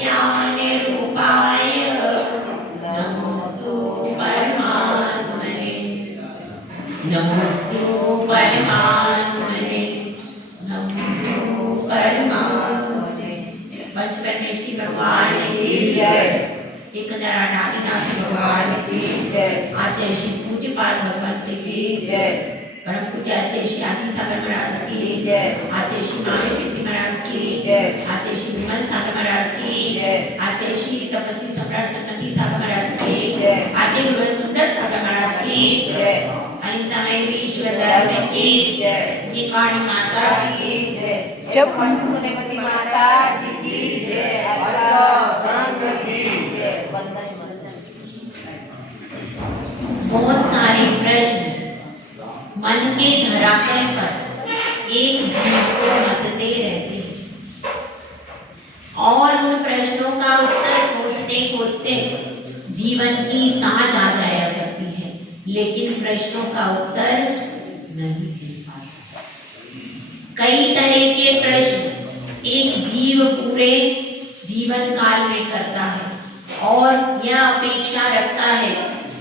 ज्ञानरूपाय नमोस्तु परमात्मने। नमोस्तु परमात्मने। नमोस्तु परमात्मने। पंचपरमेष्ठी भगवान की जय। 1088 भगवान की जय। आचार्य श्री पूज्यपाद भगवंत की जय। परम पूज्य आचार्य श्री आदि सागर महाराज की जय। आचार्य श्री मानव कीर्ति महाराज की जय। आचार्य श्री विमल सागर महाराज की जय। आचार्य श्री तपस्वी सम्राट सन्नति सागर महाराज की जय। आचार्य गुरुवर सुंदर सागर महाराज की जय। अहिंसा में विश्व धर्म की जय। जिनवाणी माता की जय। जब सुनेमती माता जी की जय। संघ की जय। वंदन। बहुत सारे प्रश्न मन के धरातल पर एक जीव को रखते रहते हैं और उन प्रश्नों का उत्तर खोजते खोजते जीवन की सांझ आ जाया करती है, लेकिन प्रश्नों का उत्तर नहीं मिल पाता। कई तरह के प्रश्न एक जीव पूरे जीवन काल में करता है और यह अपेक्षा रखता है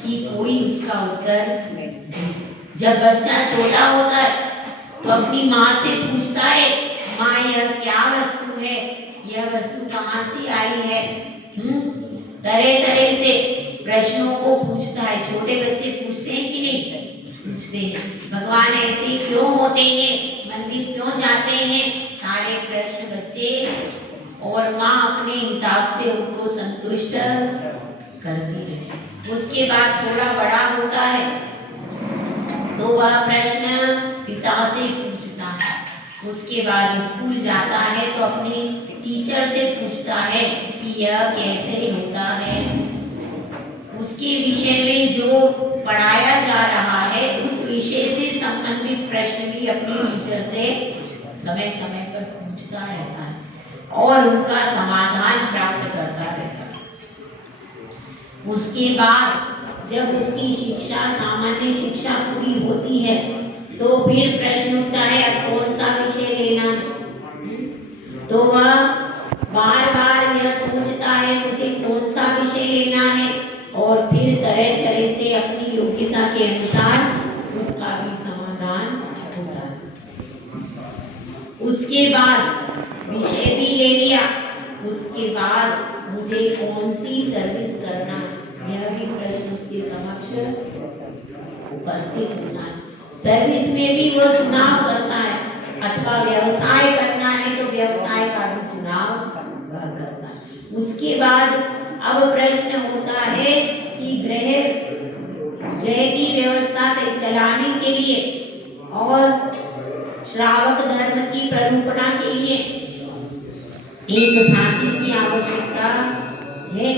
कि कोई उसका उत्तर दे। जब बच्चा छोटा होता है तो अपनी माँ से पूछता है, माँ यह क्या वस्तु है, यह वस्तु कहाँ से आई है। तरह तरह से प्रश्नों को पूछता है। छोटे बच्चे पूछते हैं कि नहीं? पूछते हैं। भगवान ऐसे क्यों होते हैं, मंदिर क्यों जाते हैं, सारे प्रश्न बच्चे और माँ अपने हिसाब से उनको संतुष्ट करती है। उसके बाद थोड़ा बड़ा होता है तो वह प्रश्न पिता से पूछता है। उसके बाद स्कूल जाता है तो अपनी टीचर से पूछता है कि यह कैसे होता है। उसके विषय में जो पढ़ाया जा रहा है उस विषय से संबंधित प्रश्न भी अपनी टीचर से समय समय पर पूछता रहता है और उनका समाधान प्राप्त करता रहता है। उसके बाद जब उसकी शिक्षा, सामान्य शिक्षा पूरी होती है तो फिर प्रश्न उठता है अब कौन सा विषय लेना है। तो वह बार बार यह सोचता है मुझे कौन सा विषय लेना है और फिर तरह तरह से अपनी योग्यता के अनुसार उसका भी समाधान होता है। उसके बाद विषय भी ले लिया, उसके बाद मुझे कौन सी सर्विस करना है, यह भी प्रश्न उसके समक्ष उपस्थित होता है। सर्विस में भी वो चुनाव करता है, अथवा व्यवसाय करना है तो व्यवसाय का भी चुनाव वह करता है। उसके बाद अब प्रश्न होता है कि ग्रह की व्यवस्था चलाने के लिए और श्रावक धर्म की प्ररूपणा के लिए एक साथी की आवश्यकता है।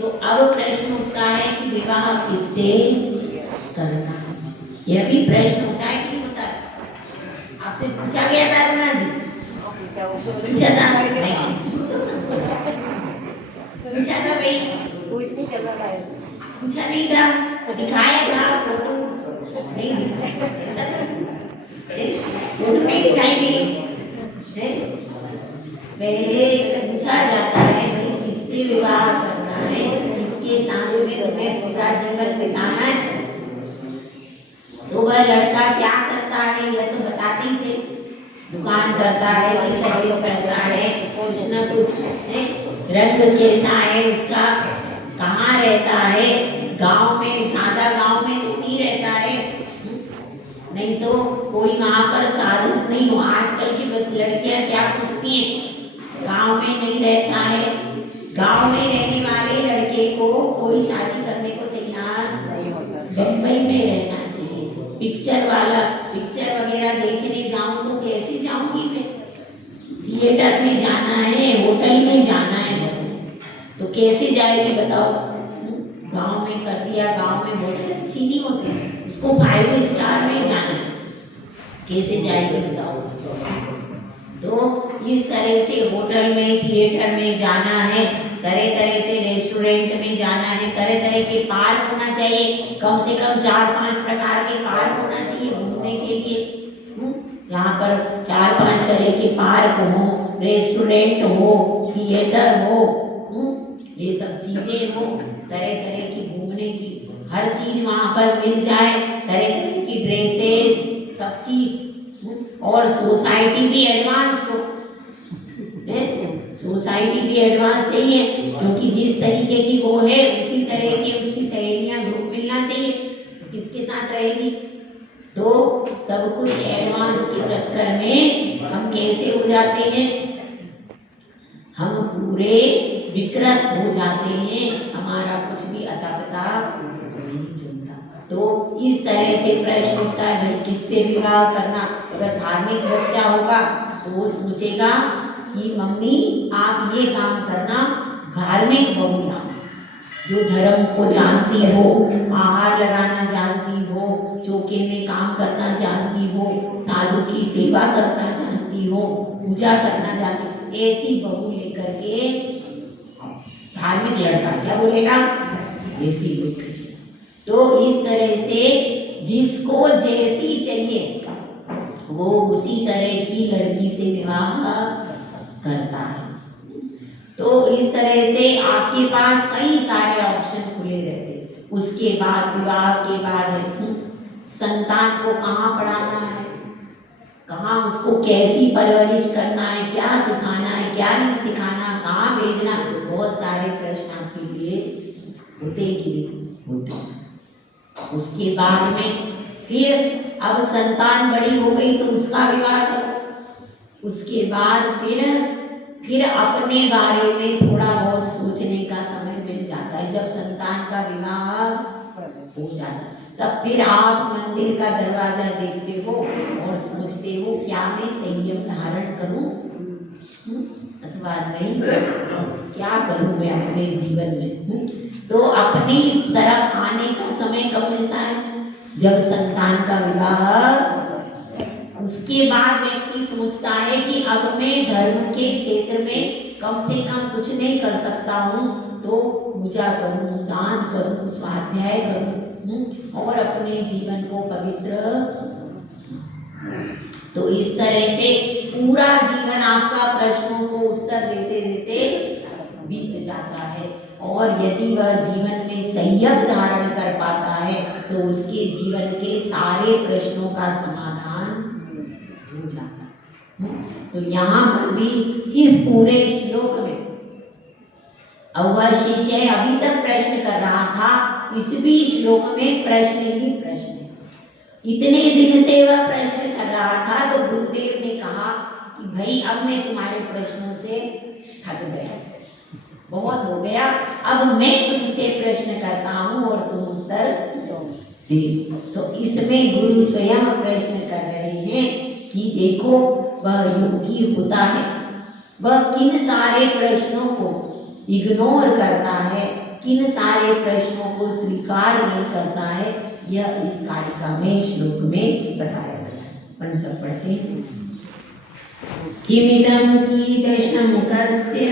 तो अब प्रश्न उठता है कि विवाह किससे करना है। यह भी प्रश्न होता है कि नहीं होता है? आपसे पूछा गया था रुना जी? पूछा था? पूछा था भाई? पूछ नहीं चला था। पूछा नहीं था? दिखाया था फोटो? नहीं दिखाया। फोटो नहीं दिखाई दी। पहले पूछा जाता है भाई किससे विवाह करना है, किसके साथ में तुम्हें पूरा जीवन बिताना है। तो वह लड़का क्या करता है यह तो बताते ही थे। दुकान करता है कि सर्विस करता है, कुछ न कुछ है, रंग कैसा है उसका, कहाँ रहता है, गांव में, ज्यादा गांव में तो नहीं रहता है, नहीं तो कोई वहाँ पर साधन नहीं हो। आजकल की लड़कियां क्या पूछती हैं, गांव में नहीं रहता है। गांव में रहने वाले लड़के को कोई शादी करने को तैयार नहीं होता। बम्बई में रहना चाहिए। पिक्चर वगैरह देखने जाऊं तो कैसे जाऊंगी मैं? थिएटर में जाना है, होटल में जाना है, तो कैसे जाएगी बताओ? गांव में कर दिया, गांव में होटल अच्छी नहीं होती, उसको 5 स्टार में जाना है, कैसे जाएगी बताओ? तो इस तरह से होटल में, थिएटर में जाना है, तरह तरह से रेस्टोरेंट में जाना है, तरह तरह के पार्क होना चाहिए, कम से कम 4-5 प्रकार के पार्क होना चाहिए घूमने के लिए। यहाँ पर 4-5 तरह के पार्क हो, रेस्टोरेंट हो, थिएटर हो, ये सब चीजें हो, तरह तरह की घूमने की हर चीज वहां पर मिल जाए, तरह तरह की ड्रेसेस सब चीज, और सोसाइटी भी एडवांस हो, सोसाइटी भी एडवांस चाहिए, क्योंकि जिस तरीके की वो है उसी तरह की उसकी सहेलियां ग्रुप मिलना चाहिए, किसके साथ रहेगी। तो सब कुछ एडवांस के चक्कर में हम कैसे हो जाते हैं, हम पूरे विकृत हो जाते हैं, हमारा कुछ भी अता पता नहीं चलता। तो इस तरह से प्रश्न उठता है, भाई किससे विवाह करना। अगर धार्मिक बच्चा होगा तो वो सोचेगा कि मम्मी आप ये काम करना, धार्मिक बहू लाना, जो धर्म को जानती हो, आहार लगाना जानती हो, चौके में काम करना जानती हो, साधु की सेवा करना जानती हो, पूजा करना जानती हो, ऐसी बहू लेकर के धार्मिक लड़का क्या बोलेगा, ऐसी लेकर। तो इस तरह से जिसको जैसी चाहिए वो उसी तरह की लड़की से विवाह करता है। तो इस तरह से आपके पास कई सारे ऑप्शन खुले रहते। उसके बाद विवाह के बाद संतान को कहाँ पढ़ाना है, कहाँ उसको कैसी परवरिश करना है, क्या सिखाना है, क्या नहीं सिखाना, कहाँ भेजना, बहुत सारे प्रश्न आपके लिए होते ही होते। उसके बाद में फिर अब संतान बड़ी हो गई तो उसका विवाह करो। उसके बाद फिर अपने बारे में थोड़ा बहुत सोचने का समय मिल जाता है। जब संतान का विवाह हो जाता है तब फिर आप मंदिर का दरवाजा देखते हो और सोचते हो क्या मैं संयम धारण करूं अथवा नहीं, क्या करूं मैं अपने जीवन में। तो अपनी तरफ आने का समय कब मिलता है, जब संतान का विवाह। उसके बाद व्यक्ति सोचता है कि अब मैं धर्म के क्षेत्र में कम से कम कुछ नहीं कर सकता हूँ, तो पूजा करूँ, दान करूँ, स्वाध्याय करूँ और अपने जीवन को पवित्र। तो इस तरह से पूरा जीवन आपका प्रश्नों को उत्तर देते देते बीत जाता है। और यदि वह जीवन में संयम धारण कर पाता है तो उसके जीवन के सारे प्रश्नों का समाधान हो जाता है। तो यहाँ पर भी इस पूरे श्लोक में अब वह शिष्य अभी तक प्रश्न कर रहा था, इस भी श्लोक में प्रश्न ही प्रश्न है। इतने दिन से वह प्रश्न कर रहा था तो गुरुदेव ने कहा कि भाई अब मैं तुम्हारे प्रश्नों से थक गया, बहुत हो गया, अब मैं तुमसे प्रश्न करता हूँ और तुम उत्तर दो। तो इसमें गुरु स्वयं प्रश्न कर रहे हैं कि देखो वह योगी होता है, वह किन सारे प्रश्नों को इग्नोर करता है, किन सारे प्रश्नों को स्वीकार नहीं करता है, यह इस कारिका में श्लोक में बताया गया है। अपन सब पढ़ते हैं। किमिदं कीदृशं कस्य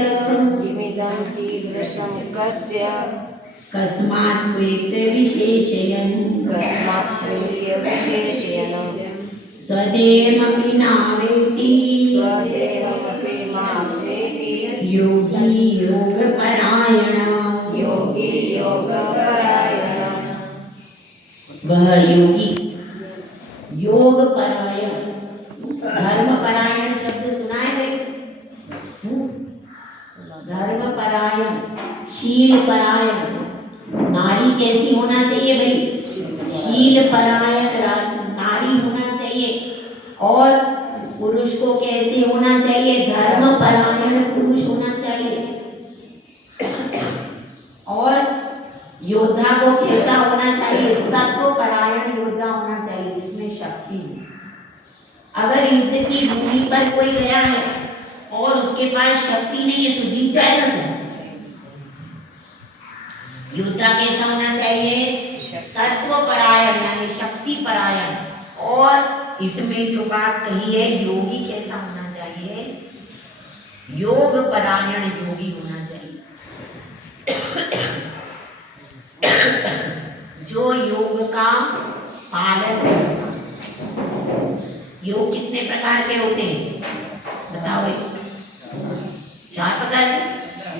कस्मात् प्रेत्य विशेषयन् स्वदेवमपि नावेति योगी योगपरायण। वह योगी योगपरायण, धर्मपरायण शब्द सुना है? धर्मपरायण, शीलपरायण। नारी कैसी होना चाहिए भाई? शीलपरायण नारी होना चाहिए। और पुरुष को कैसे होना चाहिए? धर्मपरायण पुरुष होना चाहिए। और योद्धा को कैसा होना चाहिए? सत्वपरायण योद्धा होना चाहिए जिसमें शक्ति हो। अगर युद्ध की भूमि पर कोई गया है और उसके पास शक्ति नहीं है तो जीत जाएगा क्या? योद्धा कैसा होना चाहिए? सत्वपरायण यानी शक्ति परायण। और इसमें जो बात कही है योगी कैसा होना चाहिए? योग परायण योगी होना चाहिए। जो योग का पालन करता। योग कितने प्रकार के होते हैं बताओ भाई? 4 प्रकार के।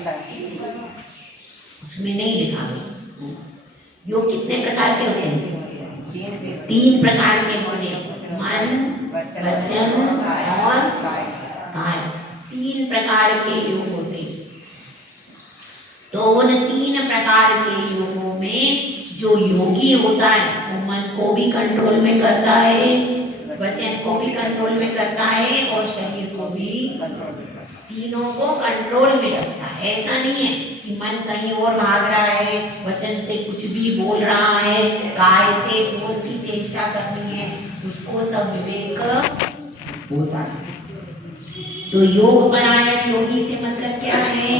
उसमें नहीं लिखा गया। योग कितने प्रकार के होते हैं? 3 प्रकार के होते हैं, मन, वचन और काय। 3 प्रकार के योग होते हैं। तो उन 3 प्रकार के योगों में जो योगी होता है वो मन को भी कंट्रोल में करता है, वचन को भी कंट्रोल में करता है और शरीर को भी, तीनों को कंट्रोल में रखता है। ऐसा नहीं है कि मन कहीं और भाग रहा है, वचन से कुछ भी बोल रहा है, काय से कौन सी चेष्टा करनी है, उसको सब विवेक होता है। तो योग परायण योगी से मतलब क्या है?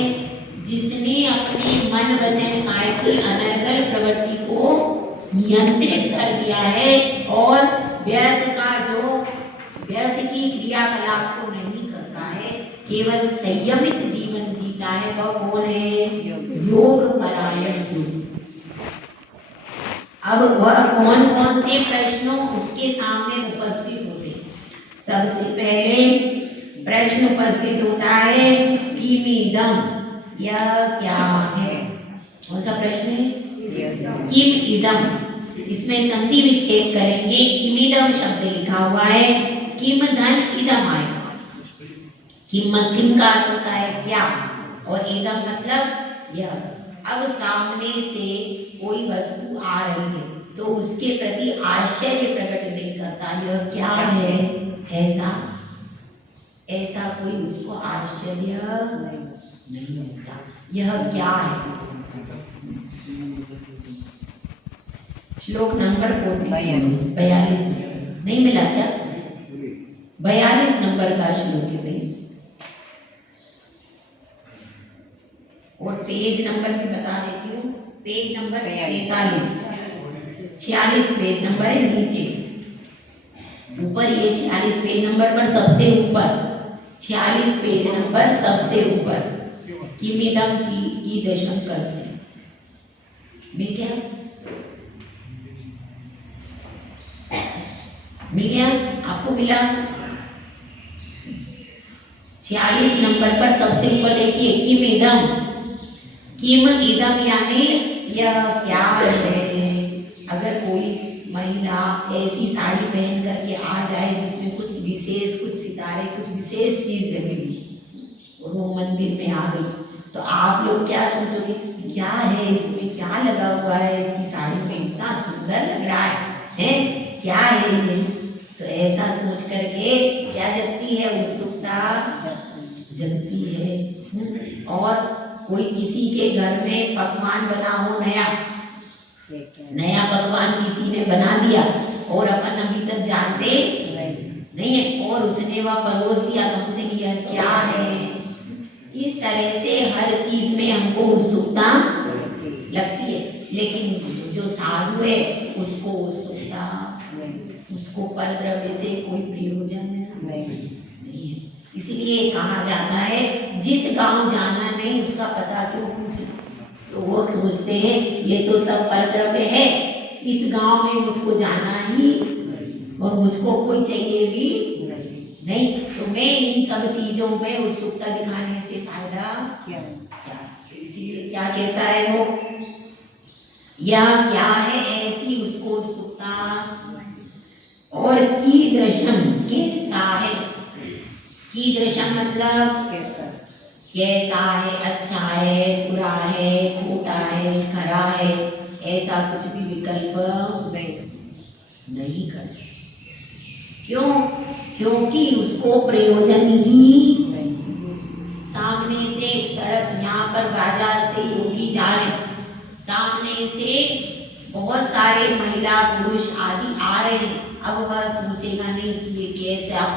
जिसने अपने मन वचन काय की अनर्गल प्रवृत्ति को नियंत्रित कर दिया है और व्यर्थ की क्रियाकलाप को नहीं करता है, केवल संयमित जीवन जीता है, वह कौन है? योग परायण योगी। अब वह कौन कौन से प्रश्नों उसके सामने उपस्थित होते हैं? सबसे पहले प्रश्न उपस्थित होता है किमिदम, यह क्या है? कौन सा प्रश्न है? किम इदम। इसमें संधि विच्छेद करेंगे। किमिदम शब्द लिखा हुआ है, किम धन इदम आएगा। किम का अर्थ होता है क्या, और इदम मतलब यह। अब सामने से कोई वस्तु आ रही है तो उसके प्रति आश्चर्य प्रकट नहीं करता, यह क्या है, ऐसा कोई उसको आश्चर्य नहीं होता। यह क्या है? श्लोक नंबर 42 नहीं मिला क्या? 42 नंबर का श्लोक है भाई, और पेज नंबर भी बता देती हूँ। पेज नंबर 46 पेज नंबर है नीचे, ऊपर ये 46 पेज नंबर पर सबसे ऊपर, 46 पेज नंबर सबसे ऊपर, किमिदम की ईदशम कस्य। मिल गया? मिल गया? आपको मिला? 46 नंबर पर सबसे ऊपर देखिए, किम इदम यानी यह क्या है। अगर कोई महिला ऐसी साड़ी पहन करके आ जाए जिसमें कुछ विशेष, कुछ सितारे, कुछ विशेष चीज लगी हुई और वो मंदिर में आ गई, तो आप लोग क्या सोचोगे? क्या है इसमें, क्या लगा हुआ है इसकी साड़ी में, इतना सुंदर लग रहा है, क्या है ये? तो ऐसा सोच करके क्या जगती है? उत्सुकता जगती है। और कोई किसी के घर में पकवान बना हो, नया पकवान किसी ने बना दिया और अपन अभी तक जानते नहीं है, और उसने वह परोस दिया तो हमसे किया क्या है। इस तरह से हर चीज में हमको उत्सुकता लगती है, लेकिन जो साधु है उसको उत्सुकता, उसको परद्रव्य से कोई प्रयोजन नहीं है। इसलिए कहा जाता है जिस गांव जाना नहीं उसका पता क्यों पूछे। तो वो सोचते हैं ये तो सब परद्रव्य है, इस गांव में मुझको जाना ही और मुझको कोई चाहिए भी नहीं, तो मैं इन सब चीजों में उत्सुकता दिखाने से फायदा क्या? इसीलिए क्या कहता है वो, यह क्या है, ऐसी उसको उत्सुकता। और कीदृशम, कैसा है, कीदृशम मतलब कैसा है, अच्छा है, बुरा है, खोटा है, खरा है, ऐसा कुछ भी विकल्प नहीं करते। क्यों? क्योंकि उसको प्रयोजन ही सामने से सड़क, यहाँ पर बाजार से योगी जा रहे, सामने से बहुत सारे महिला पुरुष आदि आ रहे हैं, अब वह सोचेगा नहीं कि ये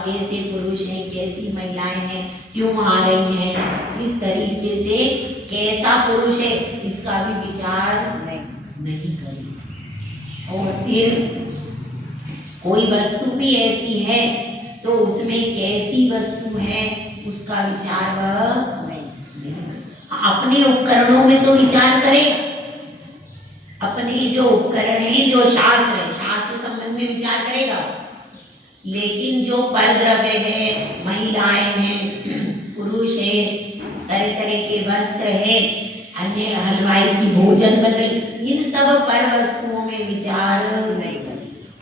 कैसे पुरुष हैं, कैसी महिलाएं हैं, क्यों आ रही हैं, इस तरीके से कैसा पुरुष है इसका भी विचार नहीं करें। और फिर कोई वस्तु भी ऐसी है तो उसमें कैसी वस्तु है उसका विचार वह नहीं। अपने उपकरणों में तो विचार करेगा, अपने जो उपकरण है, जो शास्त्र है, शास्त्र संबंध में विचार करेगा, लेकिन जो परद्रव्य है, महिलाएं हैं, पुरुष है, तरह तरह के वस्त्र है, अन्य हलवाई की भोजन बन रही, इन सब पर वस्तुओं में विचार नहीं करना।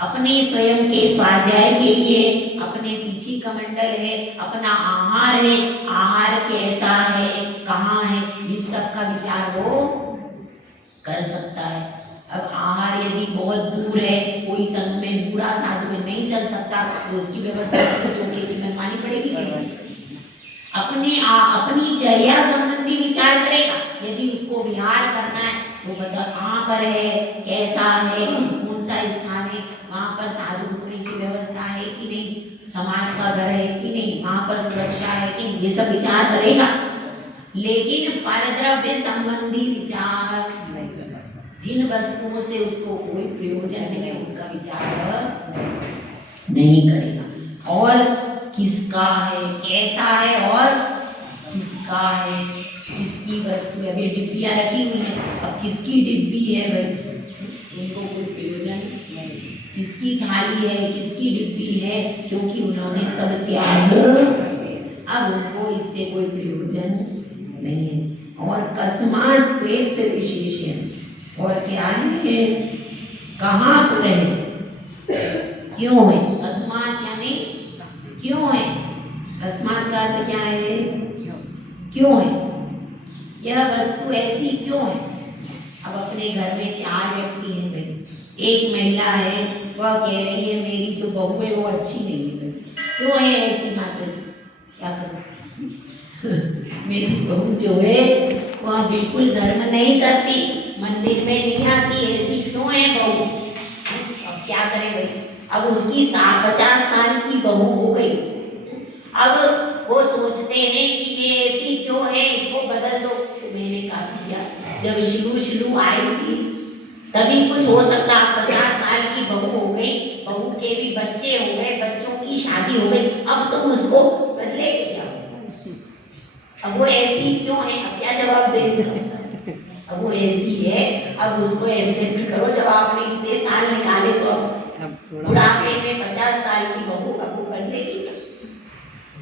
अपने स्वयं के स्वाध्याय के लिए अपने पीछे कमंडल है, अपना आहार है, आहार कैसा है, कहाँ है, इस सब का विचार वो कर सकता है। अब आहार यदि बहुत दूर है, कोई संग में बूढ़ा साधु में नहीं चल सकता, तो उसकी व्यवस्था चौके की मनमानी पड़ेगी कि नहीं? अपनी चर्या संबंधी विचार करेगा। यदि उसको विहार करना है तो बता कहाँ पर है, कैसा है, कौन सा स्थान है, वहाँ पर साधु रुकने की व्यवस्था है कि नहीं, समाज का घर है कि नहीं, वहाँ पर सुरक्षा है कि नहीं, ये सब विचार करेगा। लेकिन फल द्रव्य संबंधी विचार जिन वस्तुओं से उसको कोई प्रयोजन नहीं है, उनका विचार नहीं करेगा। और किसका है, कैसा है और किसका है, किसकी वस्तु है। अभी डिब्बियाँ रखी हुई है, अब किसकी डिब्बी है भाई, उनको कोई प्रयोजन नहीं। किसकी थाली है, किसकी डिब्बी है, क्योंकि उन्होंने सब त्याग कर दिया, अब उनको इससे कोई प्रयोजन नहीं है। और कस्मात प्रेत विशेषण, और क्या है, कहाँ पर है, क्यों है, कस्मात यानी क्यों है, कस्मात का अर्थ क्या है, क्यों है, यह वस्तु ऐसी क्यों है। अब अपने घर में 4 व्यक्ति हैं भाई, एक महिला है, वह कह रही है मेरी जो बहू है वो अच्छी नहीं है भाई, क्यों है ऐसी माता जी, क्या करूं मेरी बहू जो है वह बिल्कुल धर्म नहीं करती, मंदिर में नहीं आती, ऐसी क्यों है बहू। अब क्या करें भाई, अब उसकी 50 साल की बहू हो गई, अब वो सोचते हैं कि ये ऐसी क्यों है, इसको बदल दो। तो मैंने कहा भैया, जब शिलू आई थी तभी कुछ हो सकता, 50 साल की बहू हो गई, बहू के भी बच्चे हो गए, बच्चों की शादी हो गई, अब तुम उसको बदलेगी क्या, अब वो ऐसी क्यों है, अब क्या जवाब देंगे। अब वो ऐसी है, अब उसको एक्सेप्ट करो, जब आपने इतने साल निकाले तो अब बुढ़ापे में 50 साल की बहू अब वो बदलेगी क्या,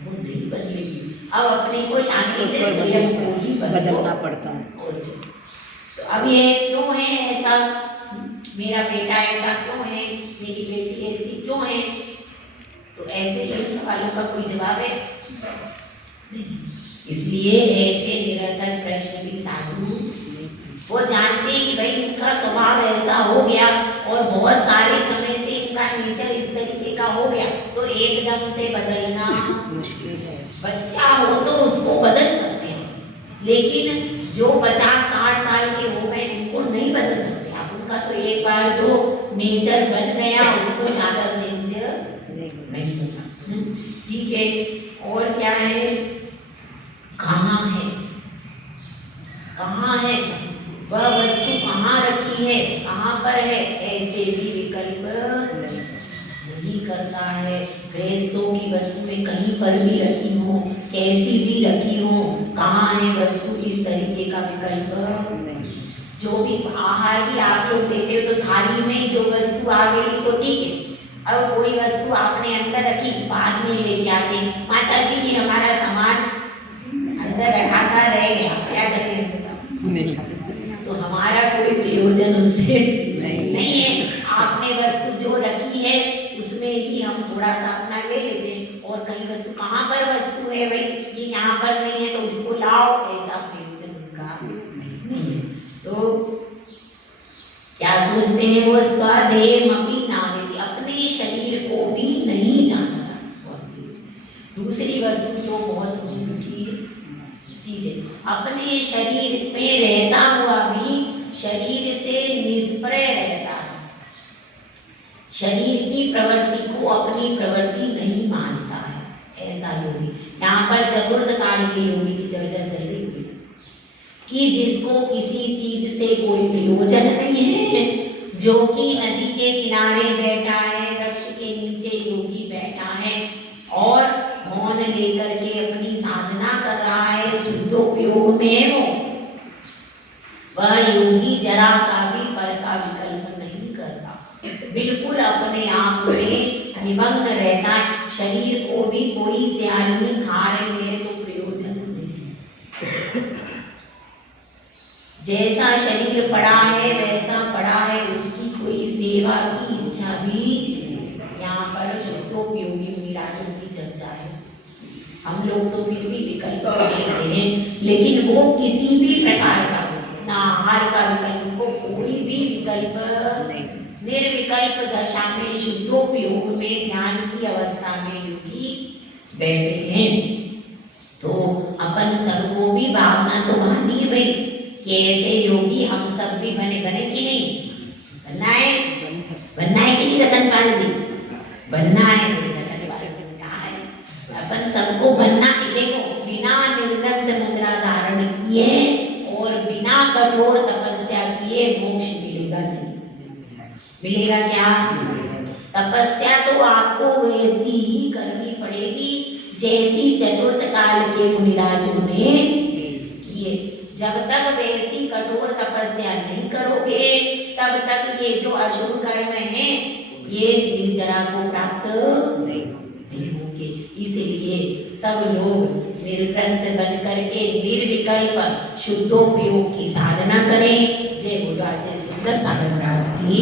वो नहीं बदलेगी। अब अपने को शांति से स्वयं को ही बदलना पड़ता है। तो अब ये क्यों है ऐसा, मेरा बेटा ऐसा क्यों है, मेरी बेटी ऐसी क्यों है, तो ऐसे इन सवालों का कोई जवाब है नहीं। इसलिए ऐसे निरर्थक प्रश्न भी साधु वो जानते हैं कि भाई उनका स्वभाव ऐसा हो गया और बहुत सारे समय से इनका नेचर इस तरीके का हो गया, तो एकदम से बदलना मुश्किल है। बच्चा हो तो उसको बदल सकते हैं, लेकिन जो 50-60 साल के हो गए उनको नहीं बदल सकते आप, उनका तो एक बार जो नेचर बन गया उसको ज्यादा चेंज नहीं होता। ठीक है, और क्या है, कहाँ है, कहाँ है, वह वस्तु कहाँ रखी है, कहाँ पर है, ऐसे भी विकल्प नहीं करता है। गृहस्थों की वस्तु में कहीं पर भी रखी हो, कैसी भी रखी हो, कहाँ है वस्तु, इस तरीके का विकल्प नहीं। जो भी आहार भी आप लोग देते हो तो थाली में जो वस्तु आ गई सो ठीक है, अब कोई वस्तु आपने अंदर रखी, बाद में लेके आते माता जी ये हमारा सामान अंदर रखा था रह गया, क्या करें नहीं, तो हमारा कोई प्रयोजन उससे नहीं है। आपने वस्तु जो रखी है उसमें ही हम थोड़ा सा अपना ले लेते हैं, और कहीं वस्तु कहाँ पर वस्तु है भाई, ये यहाँ पर नहीं है तो इसको लाओ, ऐसा प्रयोजन उनका नहीं है। तो क्या सोचते हैं वो, स्वदेहमपि नावेति, अपने शरीर को भी नहीं जानता। दूसरी वस्तु तो बहुत दूर की चीज है, अपने शरीर पे रहता हुआ भी शरीर से निष्प्रय रहता है, शरीर की प्रवृत्ति को अपनी प्रवृत्ति नहीं मानता है, ऐसा योगी। यहाँ पर चतुर्थ काल के योगी की चर्चा चल रही है कि जिसको किसी चीज से कोई प्रयोजन नहीं है, जो कि नदी के किनारे बैठा है, वृक्ष के नीचे योगी बैठा है और मौन लेकर के अपनी साधना कर रहा है, शुद्धोपयोग में हो, वह योगी जरा सा भी पर का विकल्प नहीं करता, बिल्कुल अपने आप में निमग्न रहता है। शरीर को भी कोई सियानी खा रही है तो प्रयोजन नहीं, जैसा शरीर पड़ा है वैसा पड़ा है, उसकी कोई सेवा की इच्छा भी। यहाँ पर शुद्धोपयोगी मुनिराजों की चर्चा है। हम लोग तो फिर भी विकल्प देखते हैं, लेकिन वो किसी भी प्रकार का, ना आहार का विकल्प हो, कोई भी विकल्प नहीं, निर्विकल्प दशा में शुद्धोपयोग में ध्यान की अवस्था में योगी बैठे हैं। तो अपन सबको भी भावना तो बनी है भाई कि ऐसे योगी हम सब भी बने कि नहीं? बनना है कि नहीं रतनपाल जी? बनना है। रतनपाल जी ने कहा है अपन सबको बनना है। देखो, बिना निर्लब्ध मुद्रा धारण किए और बिना कठोर तपस्या किए मोक्ष मिलेगा नहीं। मिलेगा क्या? तपस्या तो आपको वैसी ही करनी पड़ेगी जैसी चतुर्थ काल के मुनिराजों ने किए। जब तक वैसी कठोर तपस्या नहीं करोगे तब तक ये जो अशुभ कर्म है ये निर्जरा को प्राप्त नहीं होंगे। इसलिए सब लोग निर्ग्रंथ बन करके निर्विकल्प शुद्धोपयोग की साधना करें। जय बोलो जय सुंदर सागर महाराज की।